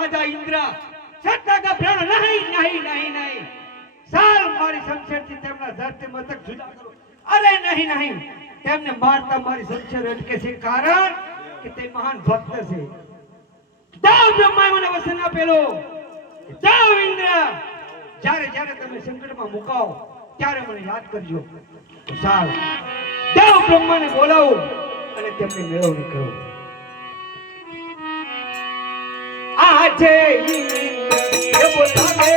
રાજા ઇન્દ્ર સત્તા પ્રાણ નહીં નહીં નહીં નહીં સાલ મારી શમશેરથી તેમના ધરતી મતક જુદા કરો. અરે નહીં નહીં, તેમને મારતા મારી શમશેર અટકે છે, કારણ કે તે મહાન ભક્ત છે. દેવ બ્રહ્માએ મને વચન આપેલો, દેવ ઇન્દ્ર જ્યારે જ્યારે તમે સંકટમાં મુકાઓ ત્યારે મને યાદ કરજો. તો સાલ દેવ બ્રહ્માને બોલાવો અને તેમની મેળવણી કરો. આજે ઇન્દ્ર બોલાવે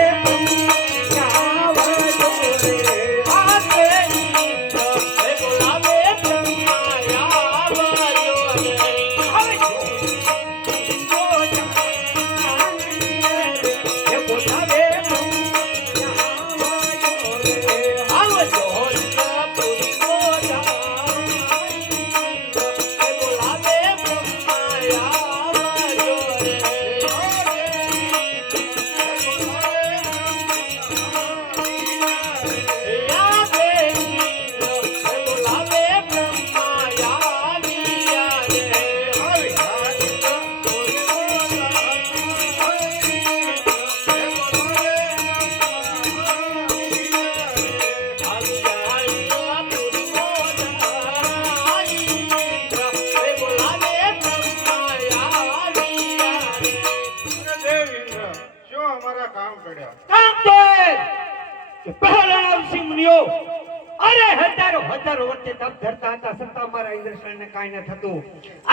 હજારો વર્ષે તપ ધરતા હતા, છતાં મારા ઇન્દ્રસેનને કાંઈ ન થતું.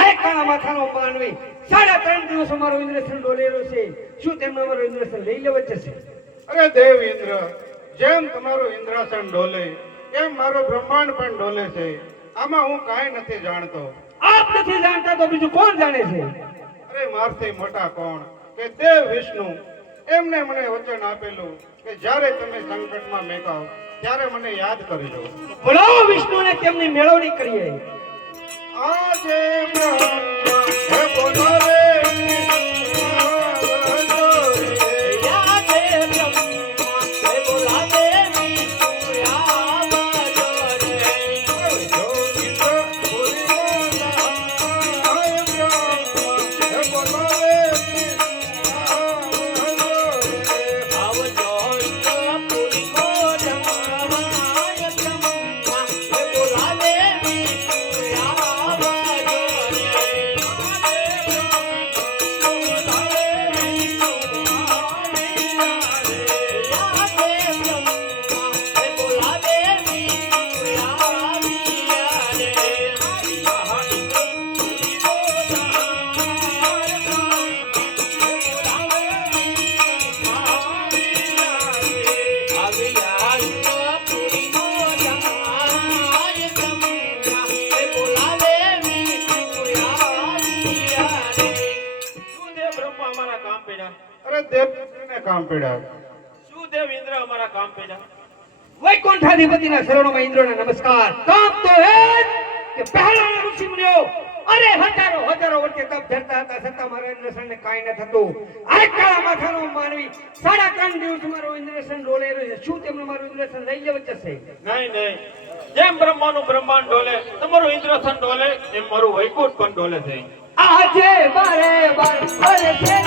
આ કાળા માથાનો માનવી 3.5 દિવસ મારો ઇન્દ્રસેન ડોલેલો છે. શું તેમને મારો ઇન્દ્રસેન લઈ લેવા જશે? અરે દેવ ઇન્દ્ર, જેમ તમારો ઇન્દ્રાસન ડોલે એમ મારો બ્રહ્માંડ પણ ડોલે છે. આમાં હું કાંઈ નથી જાણતો. આપ નથી જાણતા તો બીજું કોણ જાણે છે? અરે મારથી મોટા કોણ કે દેવ વિષ્ણુ. એમને મને વચન આપેલું કે જ્યારે તમે સંકટમાં મેકાઓ ત્યારે મને યાદ કરજો. બોલાવો વિષ્ણુને, તેમની મેળવણી કરીએ. આજે બ્રહ્મા બોલાવે વૈકુંઠાધિપતિના શરણોમાં ઇન્દ્રને નમસ્કાર. કામ તો હે કે પહેલાના ઋષિ મુનિઓ અરે હજારો વર્ષે તપ ધરતા હતા, છતાં મારા ઇન્દ્રસેનને કાંઈ ન થતું. આ કાળા માથાનો માનવી 3.5 દિવસ મારો ઇન્દ્રસેન ડોલેલો છે. શું તેમને મારું ઇન્દ્રસેન લઈ લેવા જશે? નહીં નહીં, જેમ બ્રહ્માનું બ્રહ્માંડ ડોલે તમારું ઇન્દ્રસેન ડોલે એમ મારું વૈકુંઠ પણ ડોલે છે. આજે બારે બાર અરે છે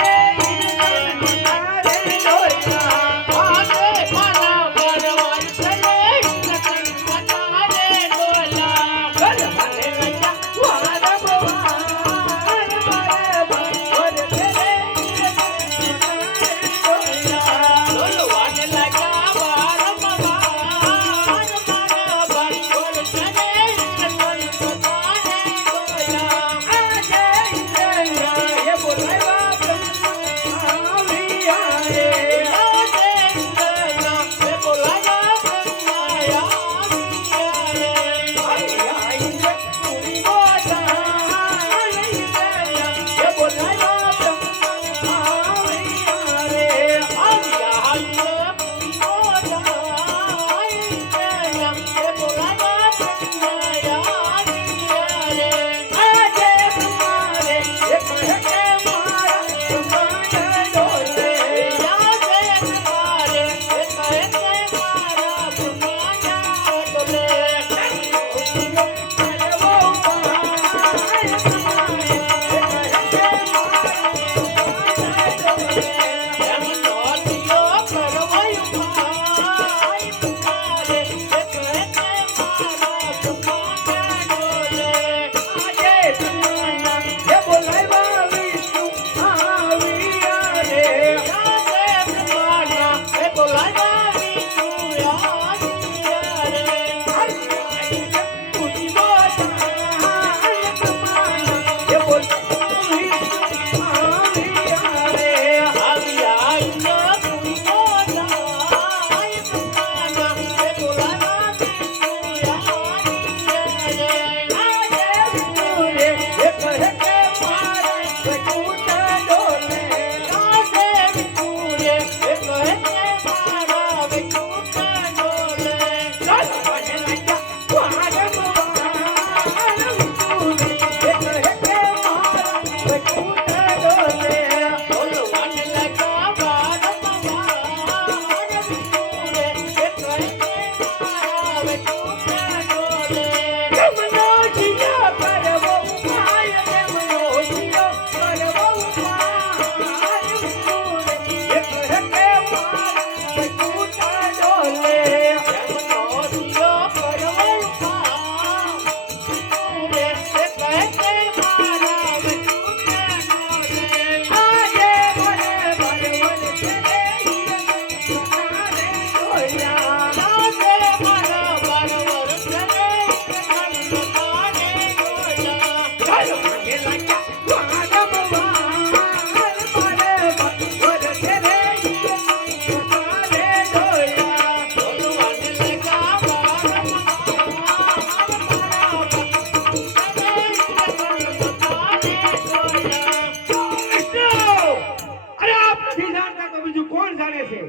જાણે છે.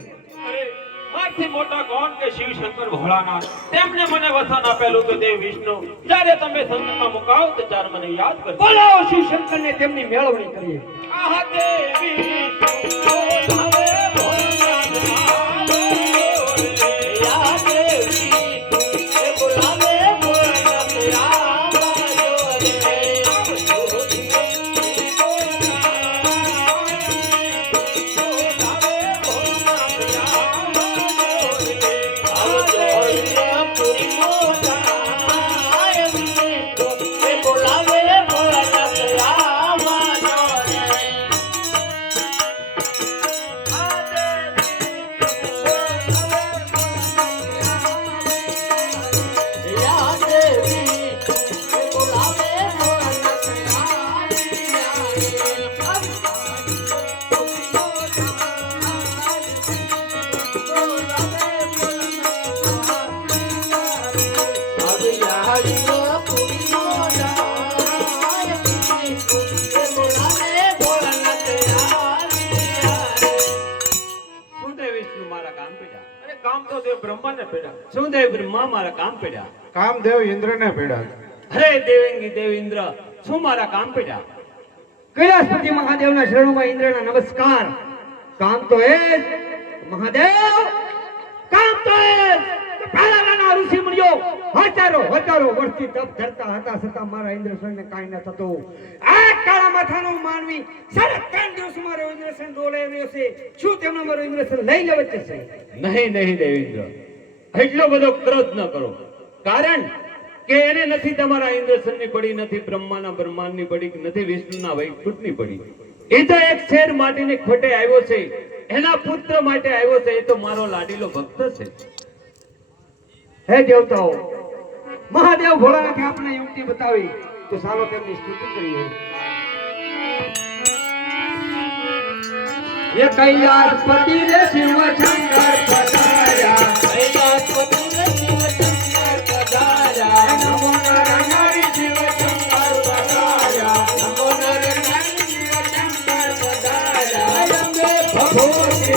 અરે મારથી મોટા કોણ કે શિવ શંકર ભોળાનાથ તેમને મને વચન આપેલું કે દેવ વિષ્ણુ જ્યારે તમે સંકટમાં મુકાવ તો ત્યારે મને યાદ કરજો. બોલાવો શિવ શંકરને તેમની મેળવણી કરીએ. આહા દેવ વિષ્ણુ બોલાવે ભોળાનાથ આવે રે. યા દેવ વિષ્ણુ બોલાવે ભોળાનાથ આવે રે. શું દેવ બ્રહ્મા મારા કામ પડ્યા? કામદેવ ઇન્દ્રને પીડા. હે દેવેંગી દેવ ઇન્દ્ર, શું મારા કામ પડ્યા? કૈલાસપતિ મહાદેવના શરણોમાં ઇન્દ્રના નમસ્કાર. કામ તો એ જ મહાદેવ, કામ તો એ જ કે પહેલાના ઋષિ મુનિઓ હજારો વર્ષથી તપ ધરતા હતા છતાં મારા ઇન્દ્રસનને કાંઈ ન થતું. આ કાળા માથાનો માનવી સાડા 3 દિવસ મારો ઇન્દ્રસન ડોલે રહ્યો છે. શું તેમનો મારો ઇન્દ્રસન લઈ લેવો છે? નહીં દેવેન્દ્ર, એટલો બધો ક્રોધ ન કરો. કારણ કે એને નથી તમારા ઇન્દ્રસનની પડી, નથી બ્રહ્માના બ્રહ્માંડની પડી, નથી વિષ્ણુના વૈકુંઠની પડી. એ તો એક શેર માટીની ખોટે આવ્યો છે, એના પુત્ર માટે આવ્યો છે. એ તો મારો લાડીલો ભક્ત છે. હે દેવતાઓ, મહાદેવ ભોળાનાથે આપણે યુક્તિ બતાવી તો ચાલો તેમની સ્તુતિ કરીએ. ये कैलासपति रे शिव शंकर पधारा, कैलासपति रे शिव शंकर पधारा, नमो नर नारी शिव शंकर पधारा, नमो नर नारी शिव शंकर पधारा, अंबे भगवती